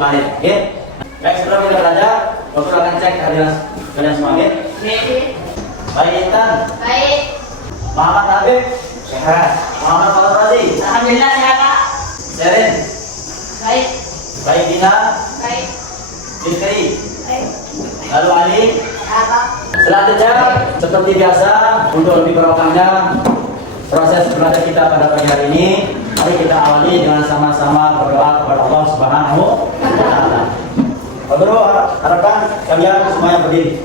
kemarin. Oke. Baik, setelah kita belajar, Bapak akan cek kehadiran kalian semua. Oke. Baik, Intan. Baik. Muhammad Habib. Sehat. Muhammad Fauzzi. Alhamdulillah sehat, Pak. Sherin. Baik. Baik, Dina. Baik. Fitri. Baik. Lalu Ali. Sehat, Pak. Selanjutnya, seperti biasa, untuk lebih barokahnya proses belajar kita pada pagi hari ini, mari kita awali dengan sama-sama berdoa kepada Allah Subhanahu wa Ta'ala. Pak Guru, harapkan kalian semuanya berdiri.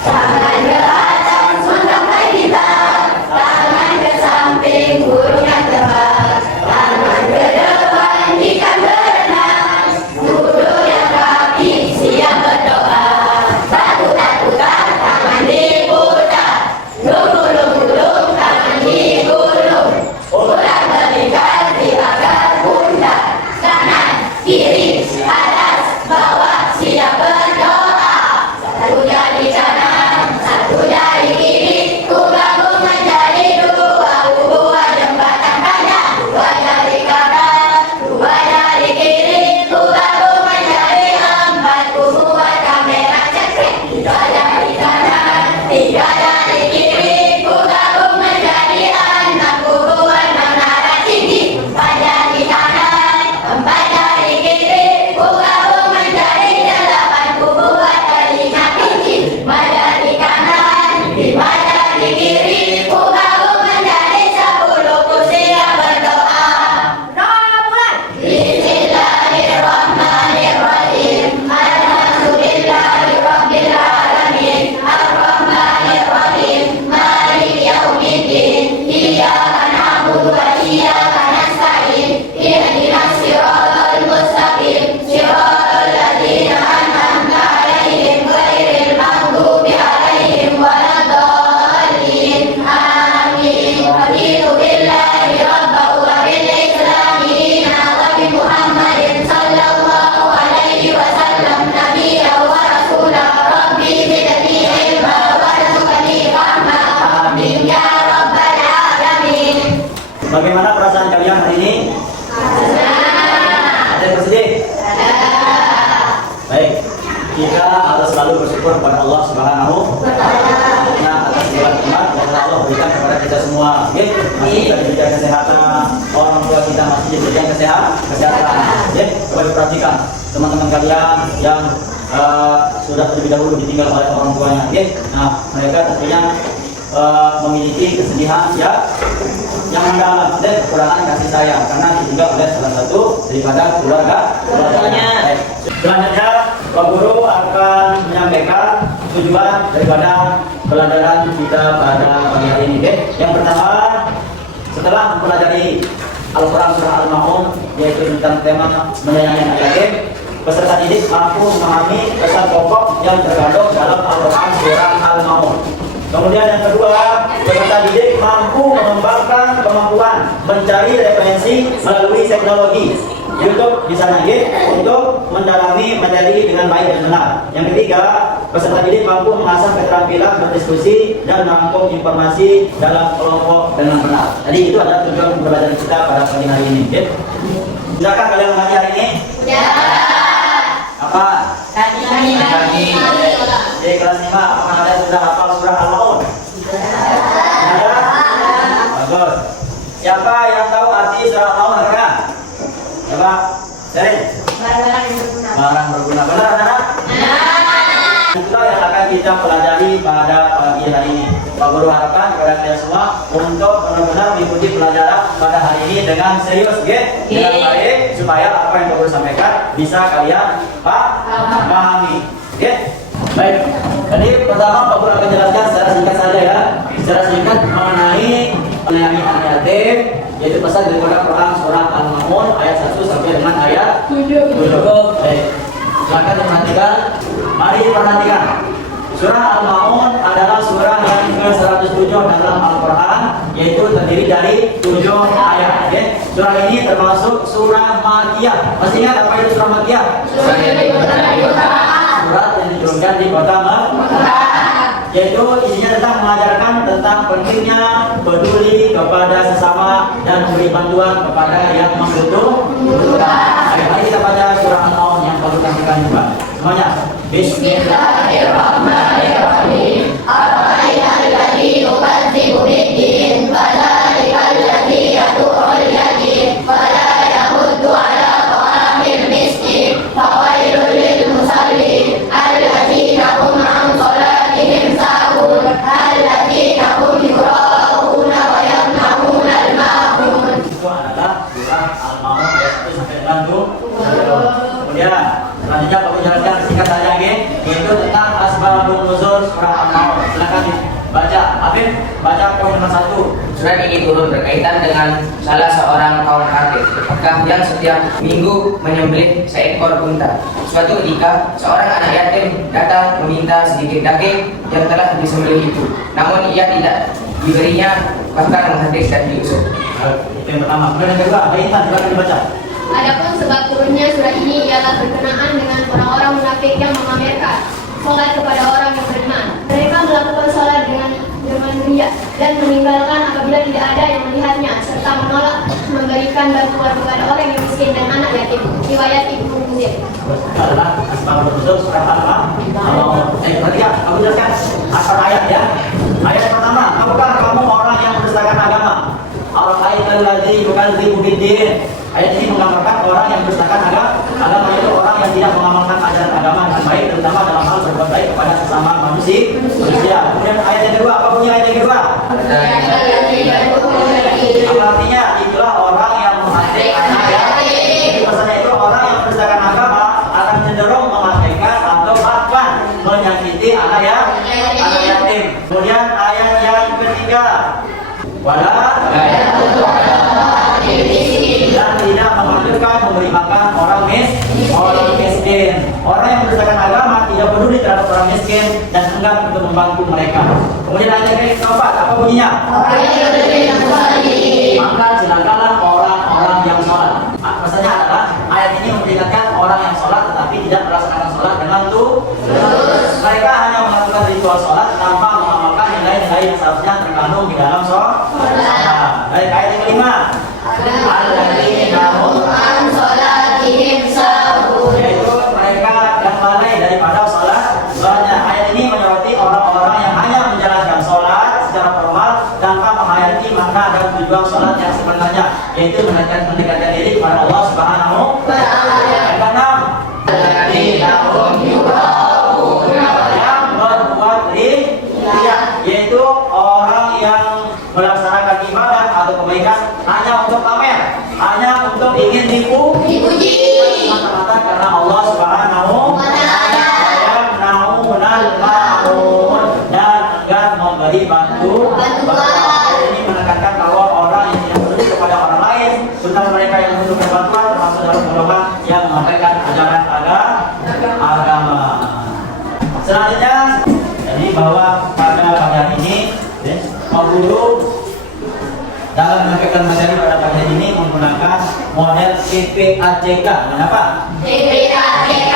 Tangan ke atas, mengangkat kita. Tangan ke samping, gurunya terbang. Tangan ke depan, ikan berenang. Guru yang rapi, siap berdoa. Takut-takutan, tangan diputar. Lunggu-lunggu, tangan digulung. Ulang berikan di agar bunda. Kanan, kiri, atas, bawah, siap berdoa. Satu dari kanan, satu dari kiri. Ku gabung menjadi dua buah jembatan panjang. Dua dari kanan, dua dari kiri. Ku gabung menjadi empat. Ku buat kamera cekrik. Tiga dari kanan, tiga dari kiri. Ku gabung menjadi enam. Ku buat menara tinggi. Empat dari kanan, empat dari kiri. Ku gabung menjadi delapan. Ku buat telinga tinggi. Lima dari kanan, lima dari kiri. Ku gabung menjadi 10. Ku siap berdoa. Doa mulai. Bismillahirrahmanirrahim. Alhamdulillahi rabbil alamin. Ar-Rahmanirrahim. Maliki yaumiddin. Iyyaka na'budu wa iyyaka nasta'in. Ihdinas siratal mustaqim. Siratal ladzina an'amta 'alaihim ghairil maghdubi 'alaihim waladdallin. Amin. Raditu billahi rabban wa bil islami dinan wa bi Muhammadin sallallahu alaihi wasallam nabiyyan wa rasulan. Rabbi zidni ilma warzuqni fahma. Amin ya rabbal alamin. Bagaimana perasaan kalian hari ini? Ada yang bersedih? Baik, kita harus selalu bersyukur kepada Allah Subhanahu wa Ta'ala atas segala nikmat yang Allah berikan kepada kita semua. Oke, masih kita diberikan kesehatan, orang tua kita masih diberikan kesehatan. Oke, coba diperhatikan teman-teman kalian yang sudah terlebih dahulu ditinggal oleh orang tuanya. Oke, nah mereka tentunya memiliki kesedihan yang mendalam dan kekurangan kasih sayang karena ditinggal oleh salah satu daripada keluarganya. Selanjutnya, Pak Guru akan menyampaikan tujuan daripada pelajaran kita pada pagi hari ini. Okay? Yang pertama, setelah mempelajari Al-Quran Surah Al-Ma'un, yaitu tentang tema menyayangi anak yatim, peserta didik mampu memahami pesan pokok yang terkandung dalam Al-Quran Surah Al-Ma'un. Kemudian yang kedua, peserta didik mampu mengembangkan kemampuan mencari referensi melalui teknologi YouTube di sana untuk mendalami materi dengan baik dan benar. Yang ketiga, peserta didik mampu mengasah keterampilan berdiskusi dan merangkum informasi dalam kelompok dengan benar. Jadi itu adalah tujuan pembelajaran kita pada pagi hari ini. Sudahkah kalian memahami hari ini? Ya. Apa? Kaki. Di kelas 5, apakah ada yang sudah hafal surah Al-Ma'un? Ada? Bagus. Siapa yang tahu arti surah Al-Ma'un? Coba, cari. Barang-barang yang berguna. Barang berguna. Benar, anak? Itulah yang akan kita pelajari pada pagi hari ini. Pak Guru harapkan kepada kalian semua untuk benar-benar mengikuti pelajaran pada hari ini dengan serius, dengan baik, supaya apa yang Pak Guru sampaikan bisa kalian pahami. Baik. Jadi pertama Pak Guru akan jelaskan secara singkat saja ya, secara singkat mengenai menyayangi anak yatim, yaitu pesan daripada Quran Surah Al-Ma'un ayat 1 sampai dengan ayat 7. Baik. Silakan diperhatikan. Mari perhatikan. Surah Al-Ma'un adalah surah yang ke-107 dalam Al-Quran, yaitu terdiri dari 7 ayat. Surah ini termasuk surah Makkiyah. Masih ingat apa itu surah Makkiyah? Surat yang diturunkan di kota Makkah. yaitu isinya tentang mengajarkan tentang pentingnya peduli kepada sesama dan memberi bantuan kepada yang membutuhkan. Ayo, mari kita baca surah Al-Maun yang baru kita juga. Semuanya. Bismillahirrahmanirrahim. Ara'aital ladzi yukadzibu bid-din, fadzalikal ladzi yad'ul yatim, fala yahuddu 'ala ta'amil miskin, fawailul lil musallin, alladzina hum 'an shalatihim sahun, alladzina hum yura'una wa yamna'una al-ma'un. Itu adalah surah Al-Maun ayat 1 sampai dengan 2. Kemudian selanjutnya kamu jalankan singkat saja, yaitu tentang asbabun nuzul surah Al-Maun. Silakan baca. Afif, baca poin nomor 1. Surat ini turun berkaitan dengan salah seorang kaum kafir Mekah yang setiap minggu menyembelih seekor unta. Suatu ketika seorang anak yatim datang meminta sedikit daging yang telah disembelih itu, namun ia tidak diberinya, bahkan menghadis dan diusuk. Itu yang pertama. Kemudian yang kedua, ada Intan, silakan dibaca. Adapun sebab turunnya surah ini ialah berkenaan dengan orang-orang munafik yang memamerkan sholat kepada orang yang beriman. Mereka melakukan sholat dengan riya dan meninggalkan apabila tidak ada yang melihatnya, serta menolak memberikan bantuan kepada orang yang miskin dan anak yatim. Riwayat Ibnu Munzir. Itu adalah asbabun nuzul surah Al-Maun. Berarti ya, kamu jelaskan asal ayat ya. Ayat pertama, apakah kamu orang yang mendustakan agama? Ara'aital ladzi yukadzibu bid-din. Ayat ini menggambarkan orang yang mendustakan agama, itu orang yang tidak mengamalkan ajaran agama dengan baik, terutama dalam hal berbuat baik kepada sesama manusia. Kemudian ayat yang kedua, apa bunyi ayat yang kedua? Apa artinya? Itulah orang yang menghadirkan agama. Jadi pesannya itu orang yang mendustakan agama akan cenderung mematikan atau bahkan menyakiti anak yatim. Kemudian ayat yang ketiga, dan tidak menganjurkan memberi makan orang miskin. Orang yang mendustakan agama tidak peduli terhadap orang miskin dan enggan untuk membantu mereka. Kemudian ayat yang keempat, apa bunyinya? Maka celakalah orang-orang yang sholat. Maksudnya adalah ayat ini memperingatkan orang yang sholat tetapi tidak melaksanakan sholat dengan tulus. Mereka hanya melakukan ritual sholat tanpa mengamalkan nilai-nilai yang seharusnya terkandung di dalam sholat. Baik, ayat yang kelima. Alladzina hum an shalatihim sahun. Yaitu mereka yang lalai daripada sholatnya. Ayat ini menyoroti orang-orang yang hanya menjalankan sholat secara formal tanpa menghayati makna dan tujuan sholat yang sebenarnya, yaitu mendekatkan diri kepada Allah Subhanahu wa Ta'ala. Yang keenam, alladzina hum yura'una, yang berbuat riya, yaitu orang yang melaksanakan ibadah atau kebaikan hanya untuk pamer, hanya untuk ingin dipuji semata-mata karena Allah Subhanahu wa Ta'ala. Yamna'unal ma'un, dan enggan memberi bantuan. Ini menekankan bahwa orang yang tidak peduli kepada orang lain, terutama mereka yang membutuhkan bantuan, termasuk dalam golongan yang menyampaikan ajaran agama. Selanjutnya, jadi bahwa pada pagi hari ini Pak Guru dalam menyampaikan materi pada pagi hari ini menggunakan model TPACK. Kenapa? TPACK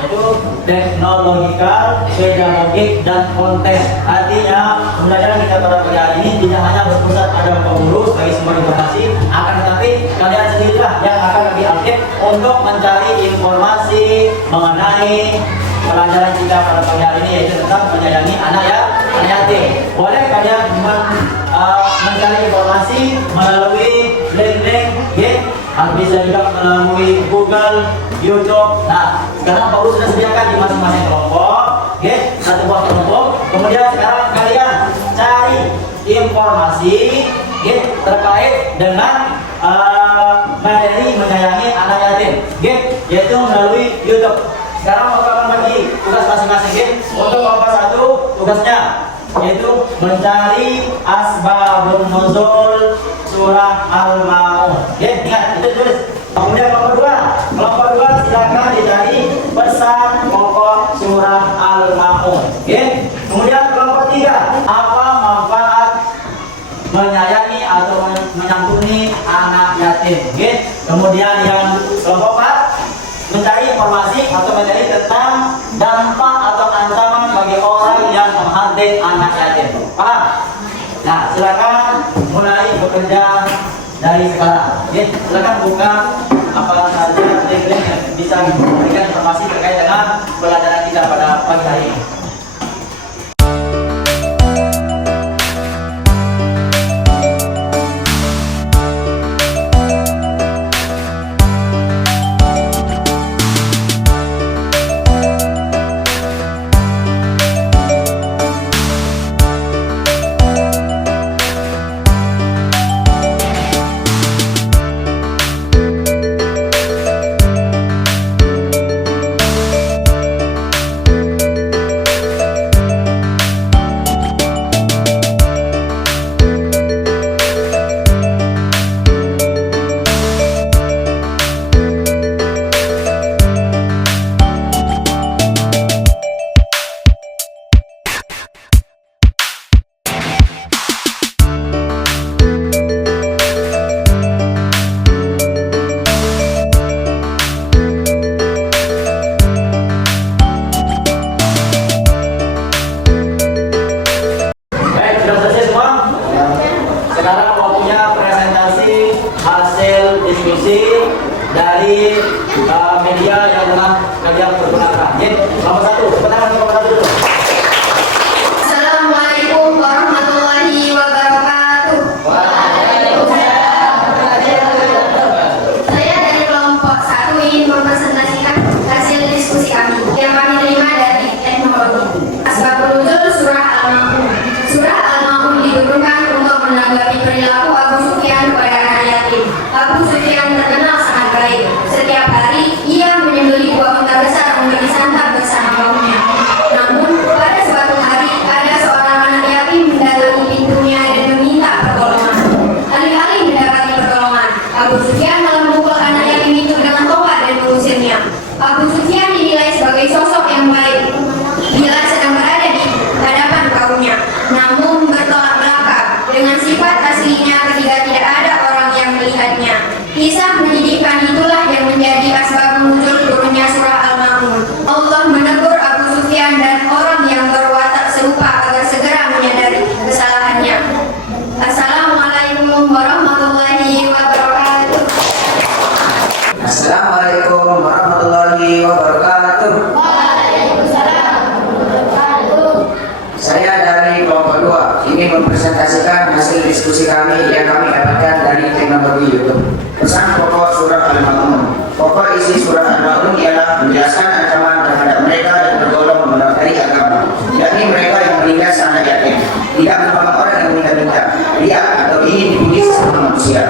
Itu teknologikal, pedagogik, dan konten. Artinya pembelajaran kita pada pagi hari ini tidak hanya berpusat pada Pak Guru sebagai sumber informasi, akan tetapi kalian sendirilah yang akan lebih aktif untuk mencari informasi mengenai pelajaran kita pada pagi hari ini, yaitu tentang menyayangi anak yatim. Boleh kalian mencari informasi melalui link-link, bisa juga melalui Google, YouTube. Nah, sekarang Pak Guru sudah sediakan di masing-masing kelompok, satu buah kelompok. Kemudian sekarang kalian cari informasi terkait dengan materi menyayangi anak yatim, yaitu melalui YouTube. Sekarang Bapak akan bagi tugas masing-masing. Untuk kelompok 1, tugasnya yaitu mencari asbabun nuzul surah Al-Maun. Ingat, itu tulis. Kemudian kelompok 2 silakan dicari pesan pokok surah Al-Maun. Kemudian kelompok 3, apa manfaat menyayangi atau menyantuni anak yatim. Kemudian yang kelompok 4, mencari informasi atau materi tentang dampak atau ancaman bagi orang yang menghardik anak yatim. Paham? Nah, silakan mulai bekerja dari sekarang. Ya, silakan buka apa saja link yang bisa memberikan informasi terkait dengan pelajaran kita pada pagi hari ini. Sekarang waktunya presentasi hasil diskusi dari media yang telah kalian pergunakan. Nomor satu, pertama nomor satu dulu. Assalamualaikum warahmatullahi wabarakatuh. Saya dari kelompok 1 ingin mempresentasikan hasil diskusi kami yang kami terima dari teknologi. Asbabun nuzul surah Al-Ma'un. Surah Al-Ma'un diturunkan untuk menanggapi perilaku Abu Sufyan kepada anak yatim. Abu Sufyan terkenal sangat baik. Setiap hari ia menyembelih buah unta besar untuk disantap bersama kaumnya. Namun pada suatu hari ada seorang anak yatim mendatangi pintunya dan meminta pertolongan. Alih-alih mendapati pertolongan, Abu Sufyan malah memukul anak yatim itu dengan tombak dan mengusirnya. Abu Sufyan dinilai sebagai sosok yang baik bila sedang berada di hadapan kaumnya, namun bertolak belakang dengan sifat aslinya ketika tidak ada orang yang melihatnya. Kisah menyedihkan itulah yang menjadi asbab nuzul turunnya surah Al-Ma'un. Allah menegur Abu Sufyan dan orang yang berwatak serupa agar segera menyadari kesalahannya. Assalamualaikum warahmatullahi wabarakatuh. Assalamualaikum warahmatullahi wabarakatuh. Saya dari kelompok 2 ingin mempresentasikan hasil diskusi kami yang kami dapatkan dari teknologi YouTube. Pesan pokok surah Al-Ma'un. Pokok isi surah Al-Ma'un ialah menjelaskan ancaman terhadap mereka yang tergolong mendaftari agama, yakni mereka yang menindas anak yatim, tidak menolong orang yang minta-minta, riak atau ingin dipuji sesama manusia,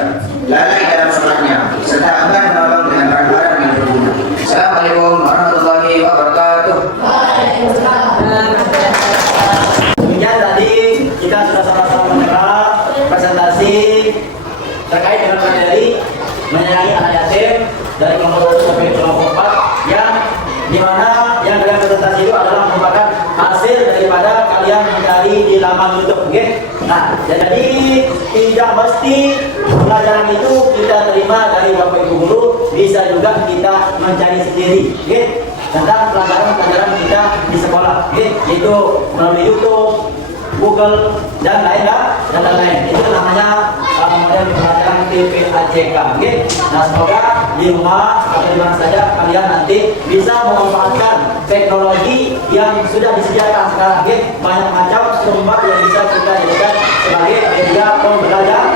lalai dalam sholatnya, serta enggan menolong dengan barang-barang yang berguna. Assalamualaikum warahmatullahi wabarakatuh. Demikian tadi kita sudah sama-sama mendengar presentasi terkait dengan materi menyayangi anak yatim dari kelompok 1 sampai kelompok 4 yang dimana yang kalian presentasi itu adalah merupakan hasil daripada kalian mencari di laman YouTube. Okay? Nah, jadi tidak mesti pelajaran itu kita terima dari Bapak Ibu guru, bisa juga kita mencari sendiri. Okay? Tentang pelajaran-pelajaran kita di sekolah, yaitu melalui YouTube, Google, dan lain-lain. Itu namanya model pelajaran TPAJK. Nah, semoga di rumah atau di mana saja kalian nanti bisa memanfaatkan teknologi yang sudah disediakan sekarang. Banyak macam sumber yang bisa kita jadikan sebagai media pembelajaran.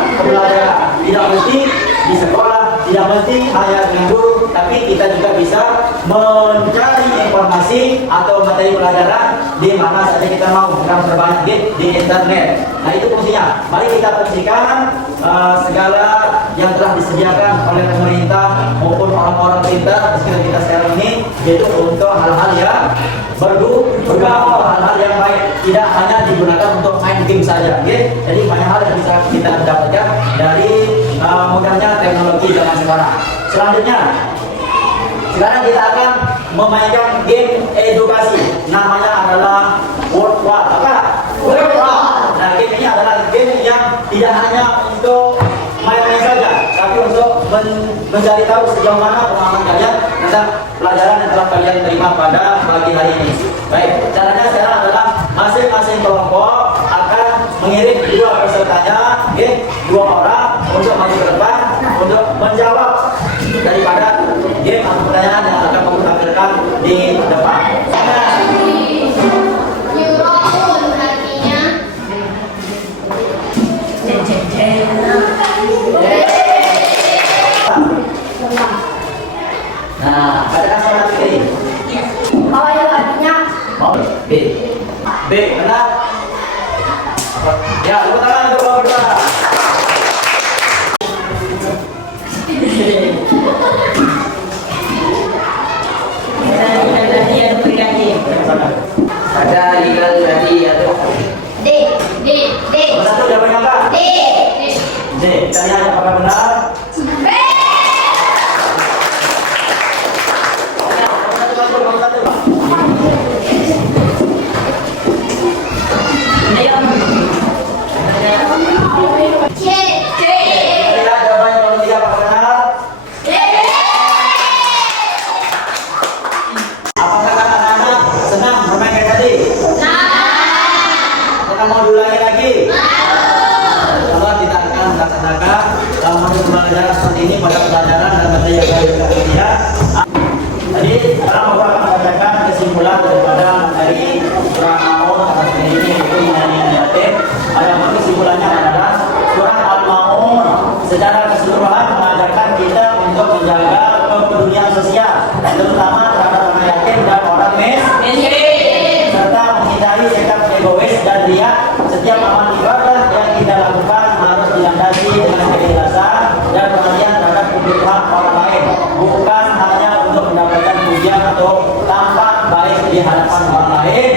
Tidak mesti di sekolah, tidak mesti hanya dengan guru, tapi kita juga bisa mencari informasi atau materi pelajaran di mana saja kita mau, yang terbanyak di internet. Nah, itu fungsinya. Mari kita fungsikan segala yang telah disediakan oleh pemerintah maupun orang-orang pintar di sekitar kita sekarang ini, yaitu untuk hal-hal yang berguna, hal-hal yang baik, tidak hanya digunakan untuk main game saja. Jadi banyak hal yang bisa kita dapatkan dari mudahnya teknologi zaman sekarang. Sekarang kita akan memainkan game edukasi. Namanya adalah Word War. Apa? Word War. Nah, game ini adalah game yang tidak hanya untuk main-main saja, tapi untuk mencari tahu sejauh mana pemahaman kalian tentang pelajaran yang telah kalian terima pada pagi hari ini. Baik, caranya sekarang adalah masing-masing kelompok akan mengirim 2 pesertanya, dua orang untuk maju ke depan untuk menjawab daripada game atau pertanyaan yang akan kamu tampilkan di depan. Yurokun artinya Nah, katakan sama nanti. Oh itu artinya Mau B. B, benar. Ya, tepuk tangan untuk Bapak berdua. Ada legal tadi atau D D D Nomor 1 jawabannya apa? D D. Kita lihat apakah benar. B. Nomor 1. C C Kita lihat jawabannya nomor 3 apakah benar. D. Apakah anak-anak senang bermain kayak tadi? Nah. Apakah mau diulangi lagi? Kalau kita akan melaksanakan modul pembelajaran seperti ini pada pelajaran dan materi yang baru kita lihat. Tadi sekarang Bapak akan membacakan kesimpulan daripada materi surah Al-Maun atas ini yaitu nyanyian yatim. Adapun kesimpulannya adalah surah Al-Maun secara keseluruhan mengajarkan kita untuk menjaga kepedulian sosial, terutama terhadap anak yatim dan orang miskin, serta menghindari sikap egois dan riak. Setiap amal ibadah yang kita lakukan harus dilandasi dengan keikhlasan dan perhatian terhadap kebutuhan orang lain, bukan hanya untuk mendapatkan pujian atau tampak baik di hadapan orang lain.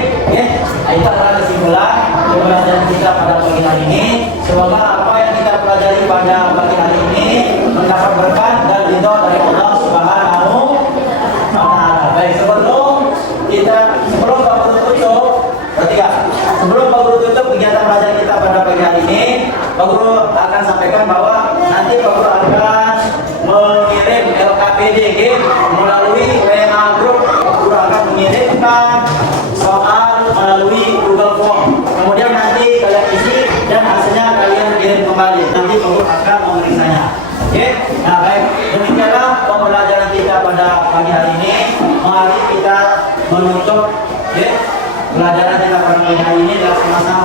Itu adalah kesimpulan pembelajaran kita pada pagi hari ini. Semoga apa yang kita pelajari pada pagi hari ini mendapat berkat dan ridho dari Allah Subhanahu wa Ta'ala. Baik, sebelum Pak Guru tutup, sebelum Pak Guru tutup kegiatan belajar kita pada pagi hari ini, Pak Guru akan sampaikan bahwa nanti Pak Guru akan mengirim LKPD melalui WA Group. Pak Guru akan mengirimkan soal melalui Google Form. Kemudian nanti kalian isi dan hasilnya kalian kirim kembali. Nanti Pak Guru akan memeriksanya. Oke? Nah, baik. Demikianlah pembelajaran kita pada pagi hari ini. Mari kita menutup pelajaran kita pada pagi hari ini dalam sama-sama